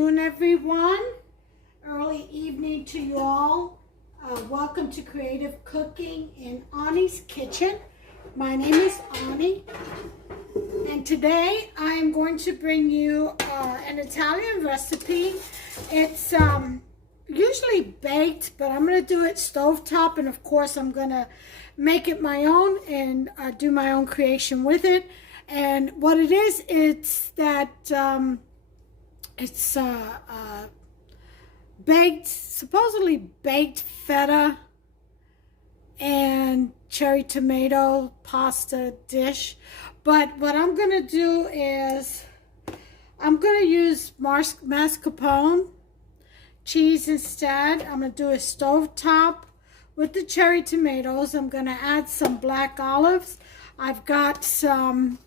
afternoon, everyone. Early evening to you all. Welcome to Creative Cooking in Ani's Kitchen. My name is Ani, and today I am going to bring you an Italian recipe. It's usually baked, but I'm going to do it stovetop, and of course I'm going to make it my own and do my own creation with it. And what it is, it's that it's baked, supposedly baked feta and cherry tomato pasta dish. But what I'm going to do is I'm going to use mascarpone cheese instead. I'm going to do a stovetop with the cherry tomatoes. I'm going to add some black olives. I've got some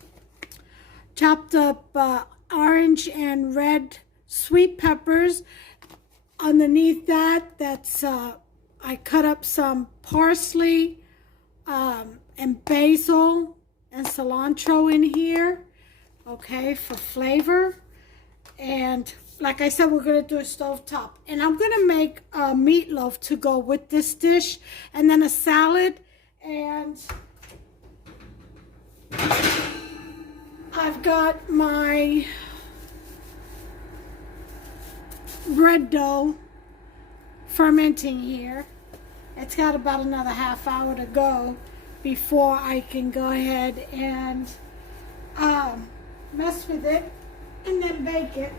chopped up orange and red sweet peppers. Underneath that, I cut up some parsley and basil and cilantro in here, okay, for flavor. And like I said, we're going to do a stovetop. And I'm going to make a meatloaf to go with this dish, and then a salad. And I've got my bread dough fermenting here. It's got about another half hour to go before I can go ahead and mess with it and then bake it.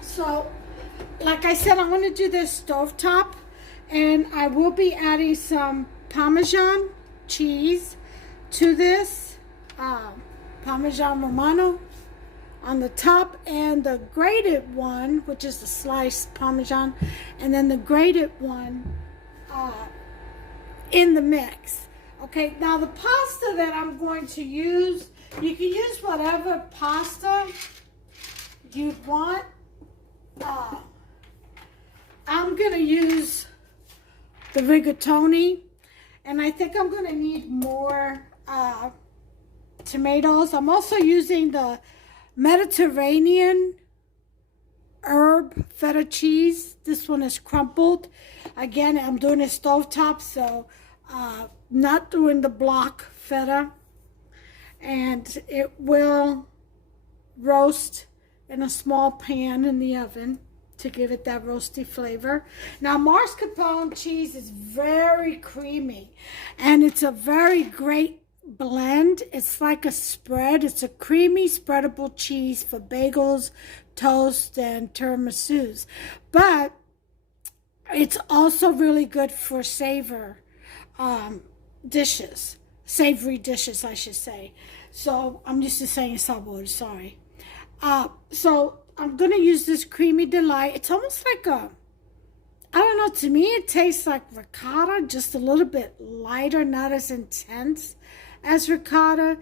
So, like I said, I'm going to do this stovetop, and I will be adding some Parmesan cheese to this, Parmesan Romano on the top, and the grated one, which is the sliced Parmesan, and then the grated one in the mix. Okay, now the pasta that I'm going to use, you can use whatever pasta you'd want. I'm going to use the rigatoni, and I think I'm going to need more tomatoes. I'm also using the Mediterranean herb feta cheese. This one is crumpled. Again, I'm doing a stovetop, so not doing the block feta. And it will roast in a small pan in the oven to give it that roasty flavor. Now, mascarpone cheese is very creamy, and it's a very great blend. It's like a spread. It's a creamy spreadable cheese for bagels, toast, and tiramisus. But it's also really good for savory dishes, I should say. So I'm used to saying sabor, sorry. So I'm going to use this creamy delight. It's almost like I don't know, to me it tastes like ricotta, just a little bit lighter, not as intense as ricotta.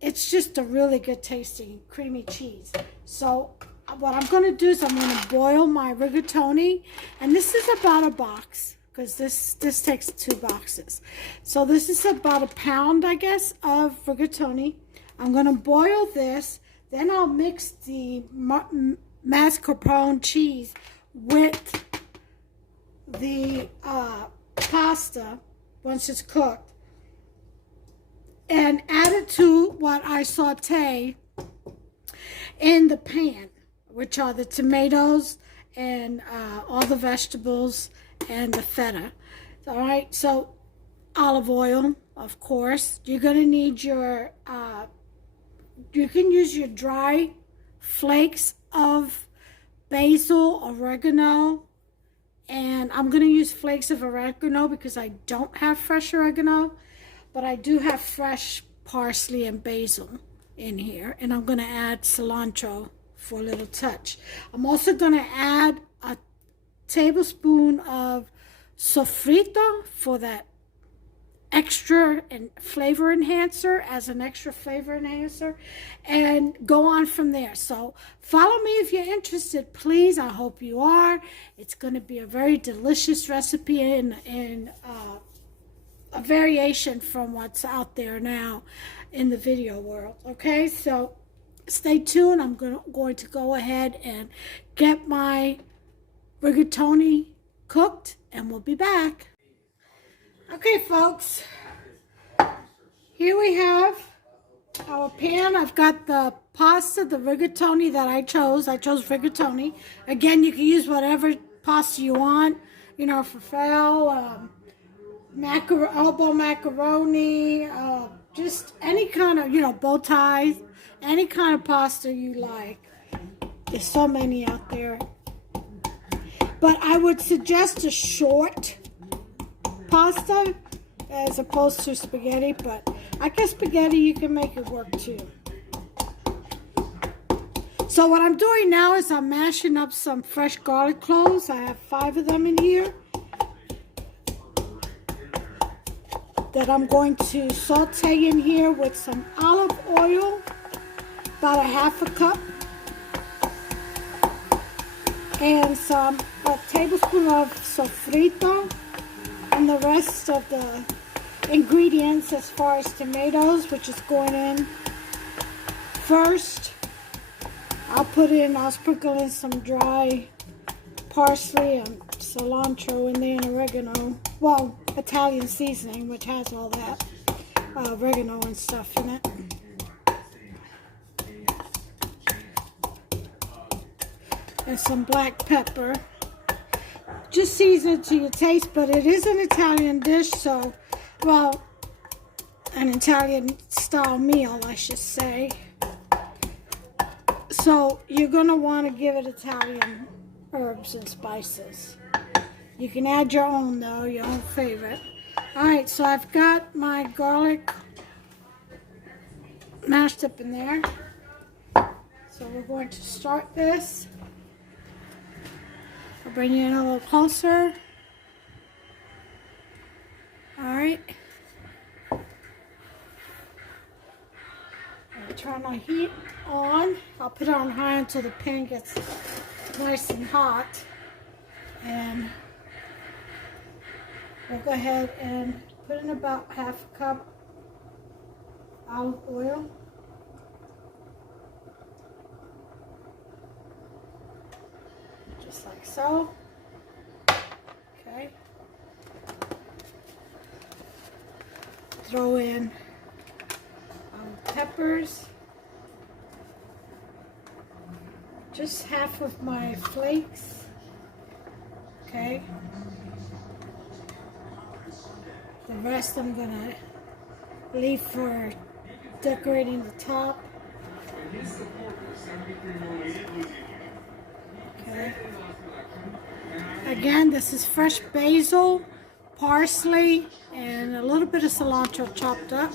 It's just a really good tasting creamy cheese. So what I'm going to do is I'm going to boil my rigatoni, and this is about a box, because this takes 2 boxes. So this is about a pound, I guess, of rigatoni. I'm going to boil this, then I'll mix the mascarpone cheese with the pasta once it's cooked, and add it to what I saute in the pan, which are the tomatoes and all the vegetables and the feta. All right, so olive oil, of course. You're going to need your, you can use your dry flakes of basil, oregano, and I'm going to use flakes of oregano because I don't have fresh oregano, but I do have fresh parsley and basil in here. And I'm going to add cilantro for a little touch. I'm also going to add a tablespoon of sofrito for that extra and flavor enhancer, as an extra flavor enhancer, and go on from there. So follow me if you're interested, please. I hope you are. It's going to be a very delicious recipe and a variation from what's out there now in the video world. Okay, so stay tuned. I'm going to go ahead and get my rigatoni cooked, and we'll be back. Okay, folks, here we have our pan. I've got the pasta, the rigatoni that I chose. I chose rigatoni. Again, you can use whatever pasta you want, you know, falafel, elbow macaroni, just any kind of, you know, bow ties, any kind of pasta you like. There's so many out there. But I would suggest a short pasta as opposed to spaghetti, but I guess spaghetti you can make it work too. So what I'm doing now is I'm mashing up some fresh garlic cloves. I have 5 of them in here that I'm going to saute in here with some olive oil, about a 1/2 cup, and a tablespoon of sofrito, and the rest of the ingredients as far as tomatoes, which is going in first. I'll sprinkle in some dry parsley and cilantro in there and oregano. Well, Italian seasoning, which has all that oregano and stuff in it. And some black pepper. Just season it to your taste, but it is an Italian dish, so, well, an Italian style meal, I should say. So you're going to want to give it Italian herbs and spices. You can add your own though, your own favorite. Alright, so I've got my garlic mashed up in there. So we're going to start this. I'll bring you in a little closer. Alright. I'll turn my heat on. I'll put it on high until the pan gets nice and hot. And we'll go ahead and put in about 1/2 cup olive oil. Just like so. Okay. Throw in peppers. Just 1/2 of my flakes. Okay. The rest I'm gonna leave for decorating the top. Okay. Again, this is fresh basil, parsley, and a little bit of cilantro chopped up.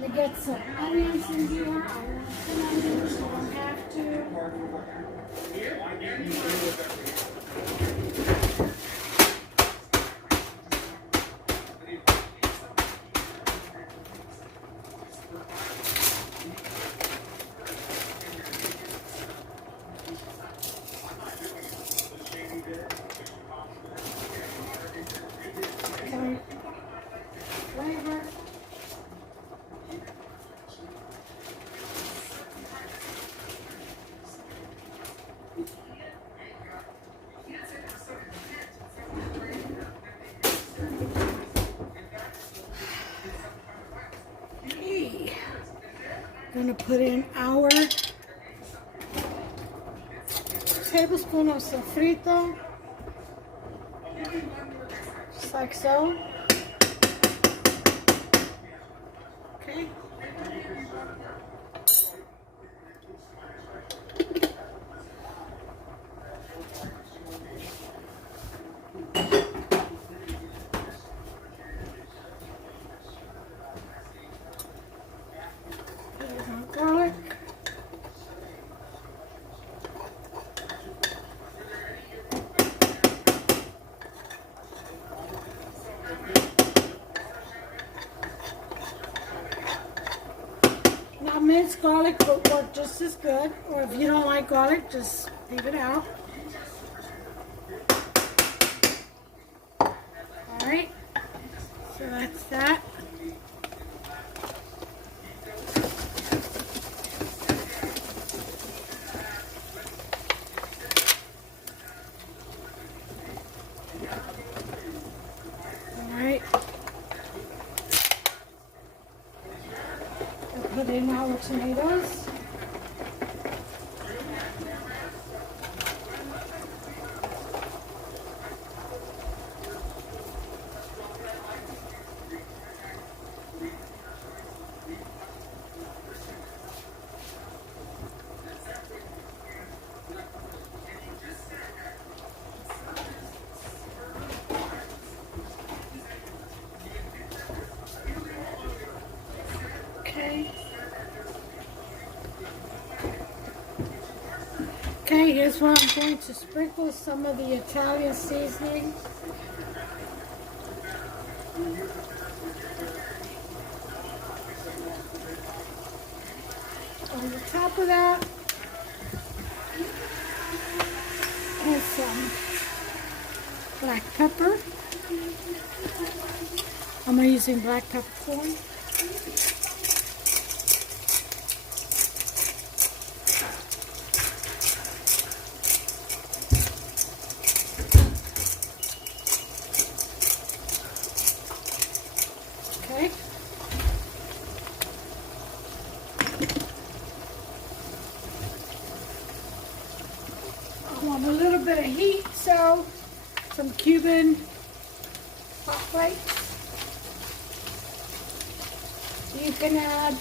We get some onions in here. I want some onions, so I don't have to. Some flavor. Gonna put in our tablespoon of sofrito, just like so. Okay. Garlic. Now minced garlic will work just as good, or if you don't like garlic, just leave it out. Alright, so that's that. in our tomatoes. Okay, here's where I'm going to sprinkle some of the Italian seasoning. On the top of that, and some black pepper. I'm using black peppercorn. Okay. I want a little bit of heat, so some Cuban hot flakes. You can add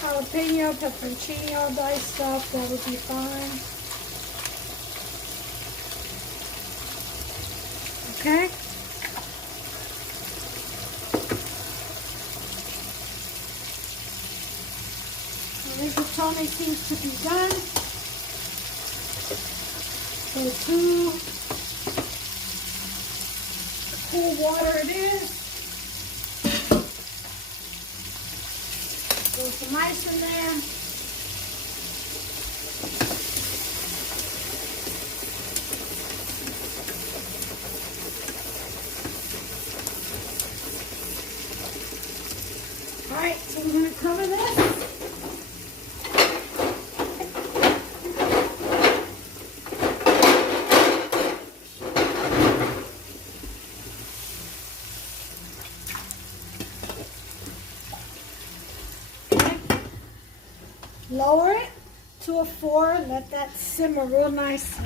jalapeno, pepperoncino, diced up, that would be fine. Okay. The rigatoni seems to be done. So to cool water it is. Throw some ice in there. Alright, so we're going to cover this. Lower it to a 4, let that simmer real nicely.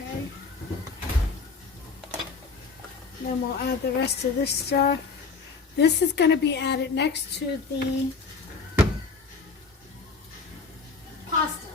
Okay. Then we'll add the rest of this stuff. This is going to be added next to the pasta.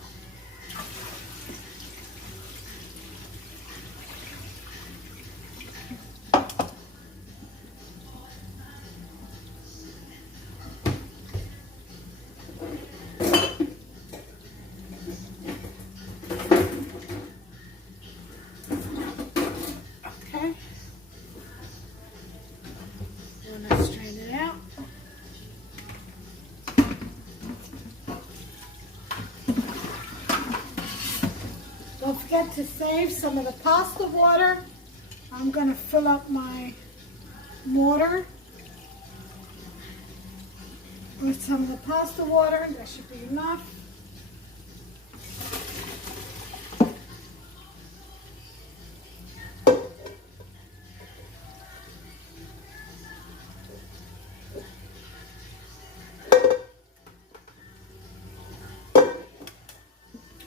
Don't forget to save some of the pasta water. I'm going to fill up my mortar with some of the pasta water. That should be enough.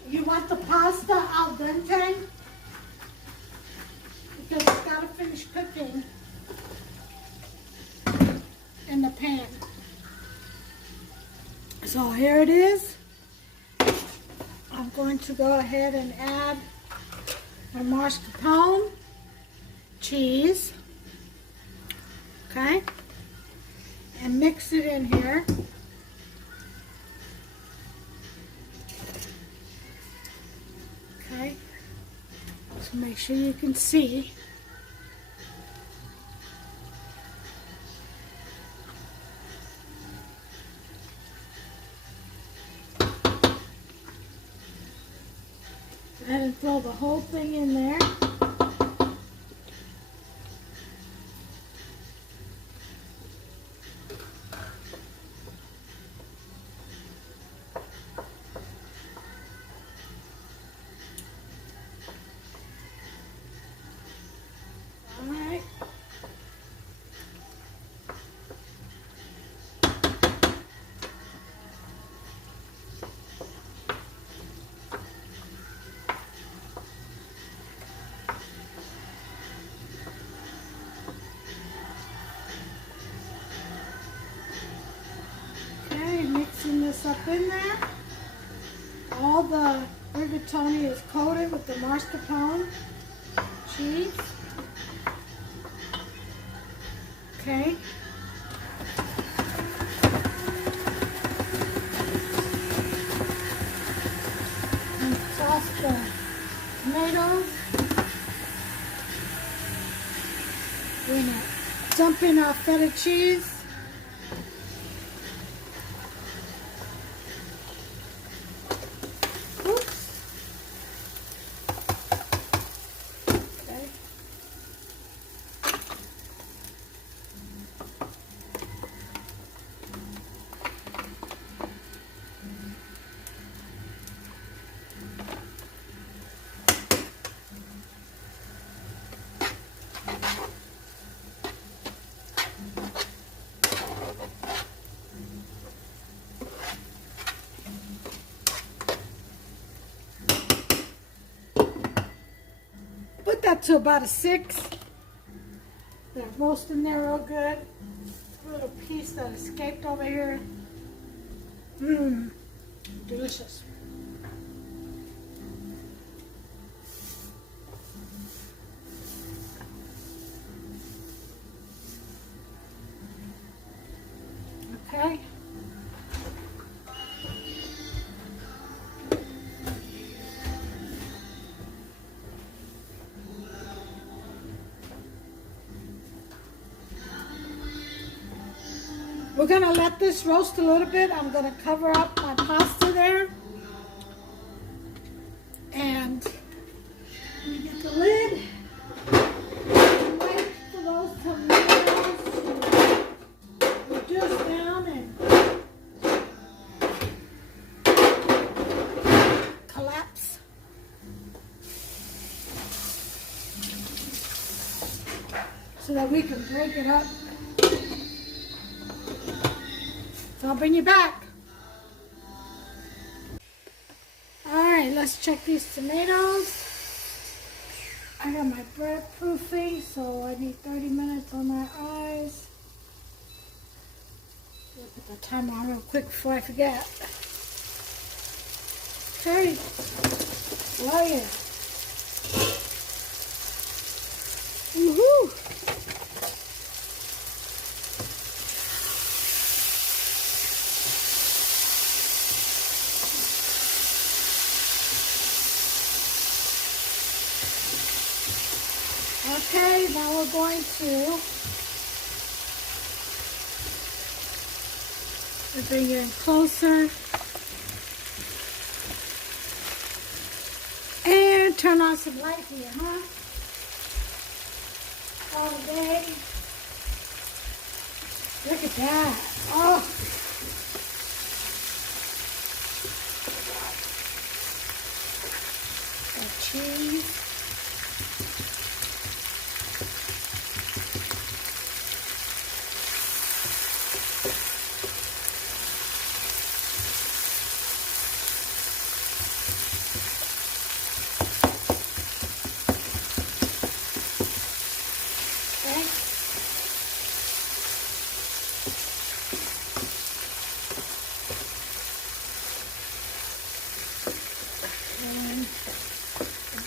You want the pasta al dente because it's got to finish cooking in the pan. So here it is. I'm going to go ahead and add my mascarpone, cheese, okay, and mix it in here. Okay, so make sure you can see. And throw the whole thing in there. up in there. All the rigatoni is coated with the mascarpone cheese. Okay. And toss the tomatoes. We're gonna dump in our feta cheese. Put that to about a 6. They're roasting there real good. A little piece that escaped over here. Mmm, delicious. Okay. We're going to let this roast a little bit. I'm going to cover up my pasta there. And let me get the lid. Wait for those tomatoes to reduce down and collapse. So that we can break it up. So I'll bring you back. Alright, let's check these tomatoes. I got my bread proofing, so I need 30 minutes on my eyes. I'll put the timer on real quick before I forget. Okay. Oh yeah. Woohoo! Okay, now we're going to bring it in closer and turn on some light here, huh? All day. Look at that. Oh. The cheese.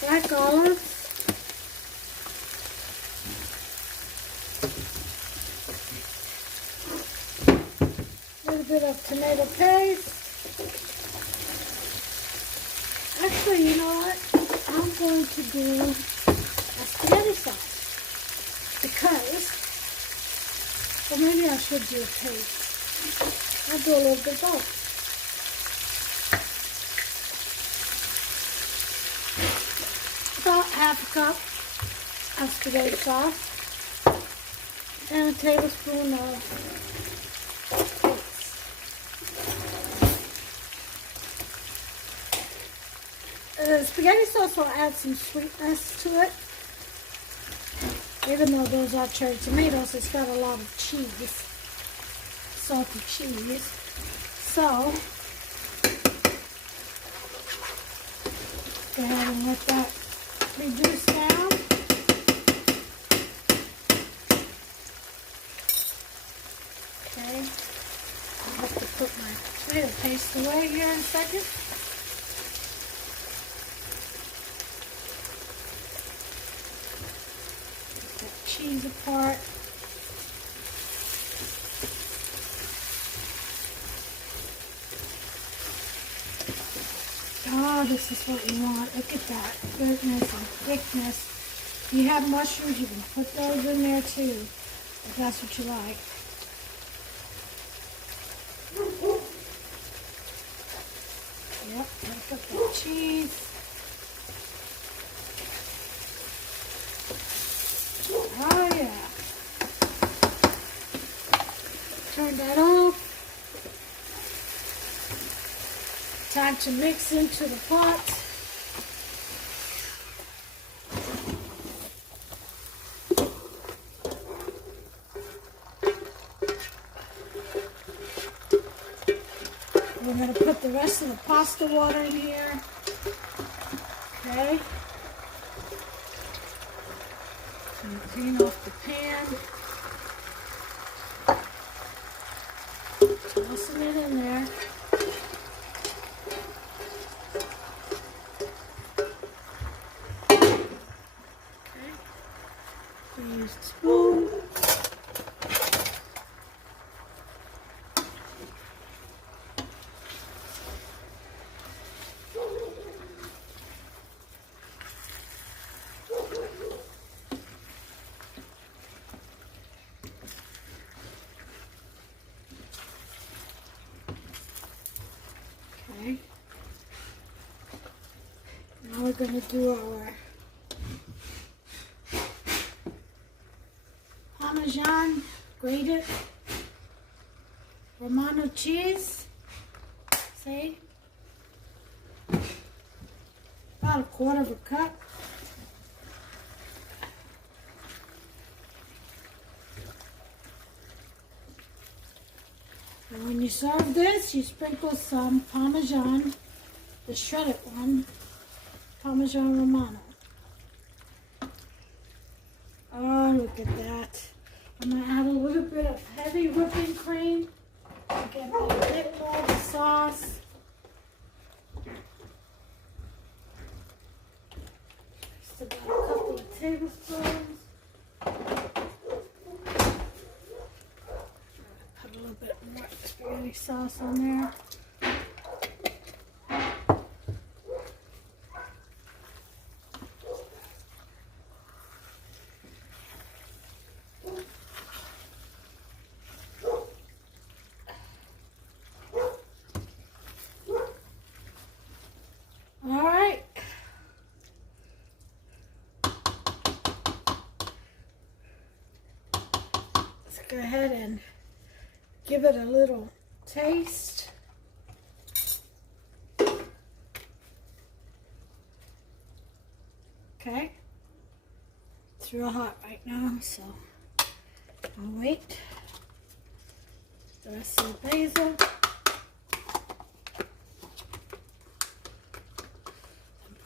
Black olives. A little bit of tomato paste. Actually, you know what? I'm going to do a spaghetti sauce because, or maybe I should do a paste. I'll do a little bit of both. About half a cup of spaghetti sauce and a tablespoon of paste. The spaghetti sauce will add some sweetness to it. Even though those are cherry tomatoes, it's got a lot of cheese, salty cheese. So, go ahead and let that reduce down. Okay, I have to put my It'll paste away here in a second. Get that cheese apart. Oh, this is what you want. Look at that goodness and thickness. If you have mushrooms, you can put those in there too, if that's what you like. Yep, put that cheese. Oh yeah. Turn that off. Time to mix into the pot. We're going to put the rest of the pasta water in here. Okay. And clean off the pan. Tossing it in there. Okay. We use a spoon. Okay. Now we're going to do our Parmesan grated Romano cheese. See? About a quarter of a cup. And when you serve this, you sprinkle some Parmesan, the shredded one, Parmesan Romano. Oh, look at that. I'm going to add a little bit of heavy whipping cream to get me a bit more of the sauce. Just about a couple of tablespoons. Put a little bit more spaghetti sauce on there. All right. Let's go ahead and give it a little taste. Okay. It's real hot right now, so I'll wait. The rest of the basil.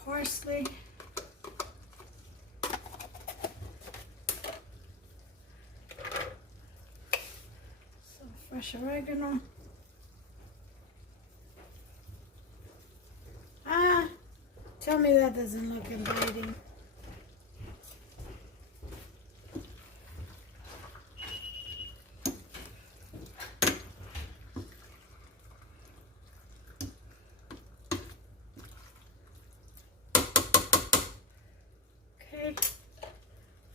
Parsley, some fresh oregano. Tell me that doesn't look inviting.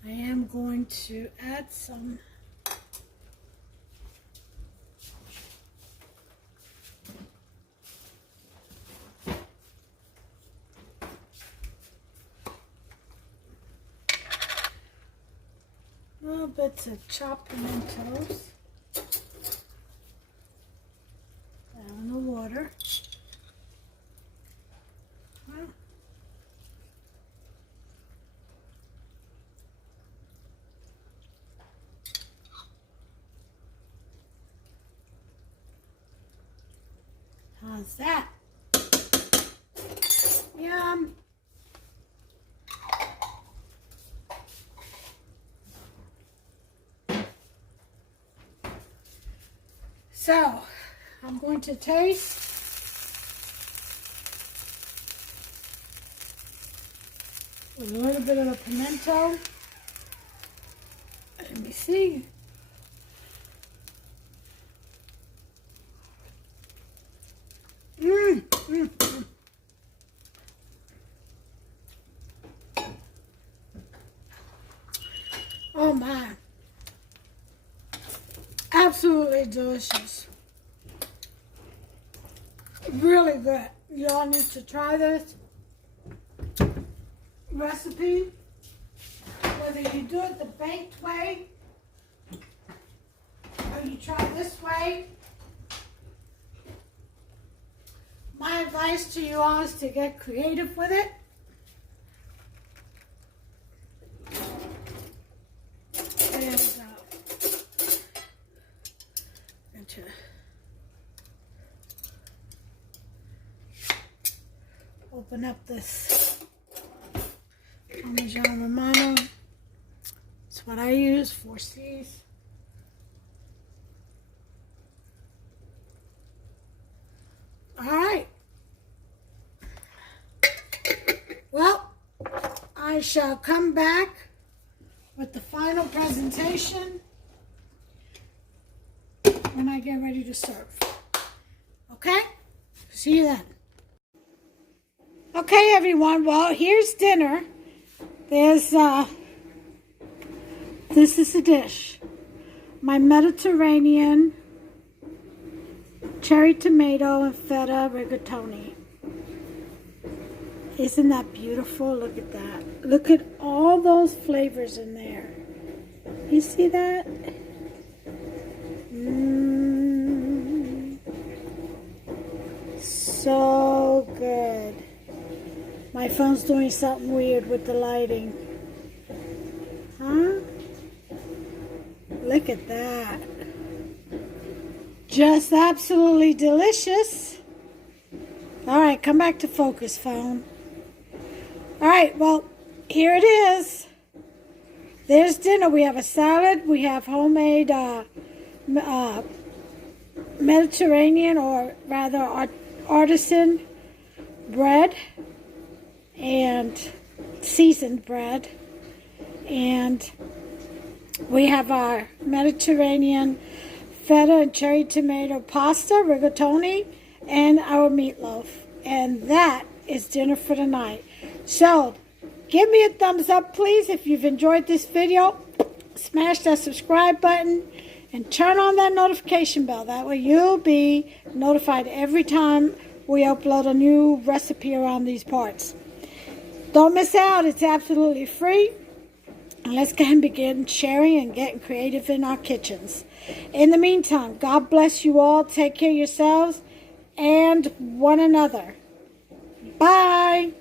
I am going to add some little bits of chopped pimentos down in the water. How's that? Yum. So, I'm going to taste. With a little bit of the pimento. Let me see. Oh my. Absolutely delicious. Really good. Y'all need to try this recipe. Whether you do it the baked way or you try this way. My advice to you all is to get creative with it. And to open up this Parmesan Romano. It's what I use, 4 C's. All right. Well, I shall come back with the final presentation when I get ready to serve. Okay? See you then. Okay, everyone. Well, here's dinner. There's, this is a dish. My Mediterranean cherry tomato and feta rigatoni. Isn't that beautiful? Look at that. Look at all those flavors in there. You see that? So good. My phone's doing something weird with the lighting. Huh? Look at that. Just absolutely delicious. All right, come back to focus, phone. All right, well, here it is. There's dinner. We have a salad. We have homemade Mediterranean, or rather artisan bread and seasoned bread. And we have our Mediterranean feta and cherry tomato pasta, rigatoni, and our meatloaf. And that is dinner for tonight. So, give me a thumbs up, please, if you've enjoyed this video. Smash that subscribe button and turn on that notification bell. That way you'll be notified every time we upload a new recipe around these parts. Don't miss out. It's absolutely free. And let's go ahead and begin sharing and getting creative in our kitchens. In the meantime, God bless you all. Take care of yourselves and one another. Bye.